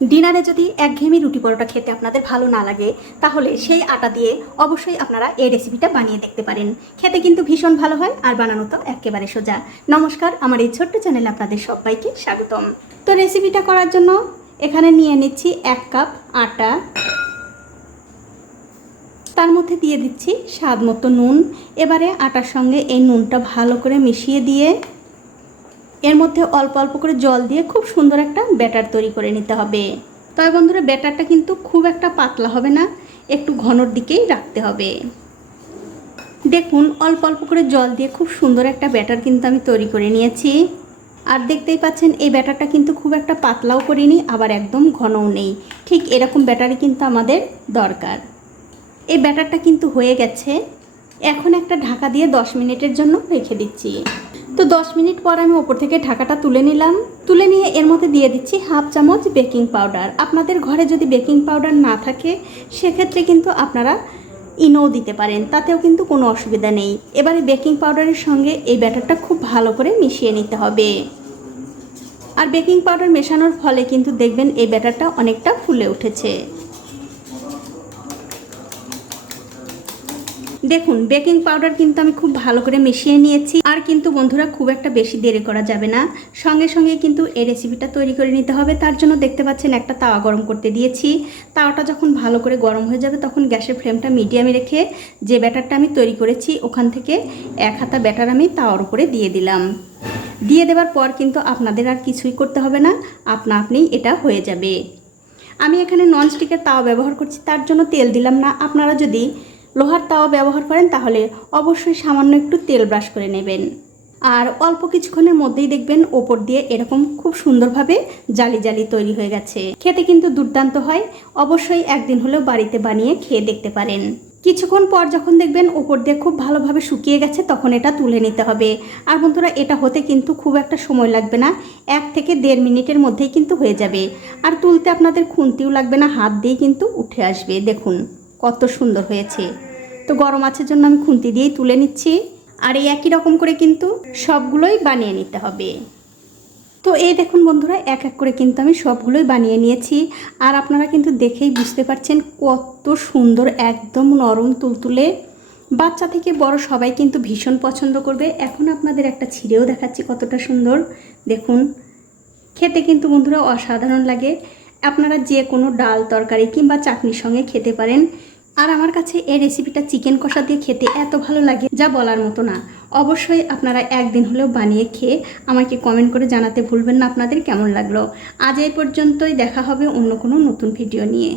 ডিনারে যদি একঘেয়েমি রুটি পরোটা খেতে আপনাদের ভালো না লাগে, তাহলে সেই আটা দিয়ে অবশ্যই আপনারা এই রেসিপিটা বানিয়ে দেখতে পারেন। খেতে কিন্তু ভীষণ ভালো হয় আর বানানো তো একেবারে সোজা। নমস্কার, আমার এই ছোট্ট চ্যানেলে আপনাদের সবাইকে স্বাগতম। তো রেসিপিটা করার জন্য এখানে নিয়ে নিচ্ছি এক কাপ আটা। তার মধ্যে দিয়ে দিচ্ছি স্বাদ মতো নুন। এবারে আটার সঙ্গে এই নুনটা ভালো করে মিশিয়ে দিয়ে এর মধ্যে অল্প অল্প করে জল দিয়ে খুব সুন্দর একটা ব্যাটার তৈরি করে নিতে হবে। তবে বন্ধুরা, ব্যাটারটা কিন্তু খুব একটা পাতলা হবে না, একটু ঘনর দিকেই রাখতে হবে। দেখুন, অল্প অল্প করে জল দিয়ে খুব সুন্দর একটা ব্যাটার কিন্তু আমি তৈরি করে নিয়েছি। আর দেখতেই পাচ্ছেন, এই ব্যাটারটা কিন্তু খুব একটা পাতলাও করিনি, আবার একদম ঘনও নেই। ঠিক এরকম ব্যাটারই কিন্তু আমাদের দরকার। এই ব্যাটারটা কিন্তু হয়ে গেছে। এখন একটা ঢাকা দিয়ে 10 মিনিটের জন্য রেখে দিচ্ছি। তো 10 মিনিট পর আমি ওপর থেকে ঢাকাটা তুলে নিলাম। তুলে নিয়ে এর মধ্যে দিয়ে দিচ্ছি হাফ চামচ বেকিং পাউডার। আপনাদের ঘরে যদি বেকিং পাউডার না থাকে, সেক্ষেত্রে কিন্তু আপনারা ইনোও দিতে পারেন, তাতেও কিন্তু কোনো অসুবিধা নেই। এবারে বেকিং পাউডারের সঙ্গে এই ব্যাটারটা খুব ভালো করে মিশিয়ে নিতে হবে। আর বেকিং পাউডার মেশানোর ফলে কিন্তু দেখবেন এই ব্যাটারটা অনেকটা ফুলে উঠেছে। দেখুন বেকিং পাউডার কিন্তু আমি খুব ভালো করে মিশিয়ে নিয়েছি। আর কিন্তু বন্ধুরা, খুব একটা বেশি দেরি করা যাবে না। সঙ্গে সঙ্গে কিন্তু এই রেসিপিটা তৈরি করে নিতে হবে। তার জন্য দেখতে পাচ্ছেন, একটা তাওয়া গরম করতে দিয়েছি। তাওয়াটা যখন ভালো করে গরম হয়ে যাবে, তখন গ্যাসের ফ্লেমটা মিডিয়ামে রেখে যে ব্যাটারটা আমি তৈরি করেছি, ওখান থেকে এক হাতা ব্যাটার আমি তাওয়ার উপরে দিয়ে দিলাম। দিয়ে দেওয়ার পর কিন্তু আপনাদের আর কিছুই করতে হবে না। আপনা আপনি এটা হয়ে যাবে। আমি এখানে ননস্টিকের তাওয়া ব্যবহার করছি, তার জন্য তেল দিলাম না। আপনারা যদি লোহার তাওয়া ব্যবহার করেন, তাহলে অবশ্যই সামান্য একটু তেল ব্রাশ করে নেবেন। আর অল্প কিছুক্ষণের মধ্যেই দেখবেন ওপর দিয়ে এরকম খুব সুন্দরভাবে জালি জালি তৈরি হয়ে গেছে। খেতে কিন্তু দুর্দান্ত হয়, অবশ্যই একদিন হলেও বাড়িতে বানিয়ে খেয়ে দেখতে পারেন। কিছুক্ষণ পর যখন দেখবেন ওপর দিয়ে খুব ভালোভাবে শুকিয়ে গেছে, তখন এটা তুলে নিতে হবে। আর বন্ধুরা, এটা হতে কিন্তু খুব একটা সময় লাগবে না, এক থেকে দেড় মিনিটের মধ্যেই কিন্তু হয়ে যাবে। আর তুলতে আপনাদের খুন্তিও লাগবে না, হাত দিয়েই কিন্তু উঠে আসবে। দেখুন, কত সুন্দর হয়েছে। তো গরম আছের জন্য আমি খুন্তি দিয়েই তুলে নিচ্ছি। আর এই একই রকম করে কিন্তু সবগুলোই বানিয়ে নিতে হবে। তো এই দেখুন বন্ধুরা, এক এক করে কিন্তু আমি সবগুলোই বানিয়ে নিয়েছি। আর আপনারা কিন্তু দেখেই বুঝতে পারছেন কত সুন্দর একদম নরম তুলতুলে। বাচ্চা থেকে বড় সবাই কিন্তু ভীষণ পছন্দ করবে। এখন আপনাদের একটা ছিঁড়েও দেখাচ্ছি কতটা সুন্দর। দেখুন, খেতে কিন্তু বন্ধুরা অসাধারণ লাগে। আপনারা যে কোনো ডাল তরকারি কিংবা চাটনির সঙ্গে খেতে পারেন। আর আমার কাছে এই রেসিপিটা চিকেন কষা দিয়ে খেতে এত ভালো লাগে, যা বলার মতো না। অবশ্যই আপনারা একদিন হলেও বানিয়ে খেয়ে আমাকে কমেন্ট করে জানাতে ভুলবেন না আপনাদের কেমন লাগল। আজ এই পর্যন্তই, দেখা হবে অন্য কোনো নতুন ভিডিও নিয়ে।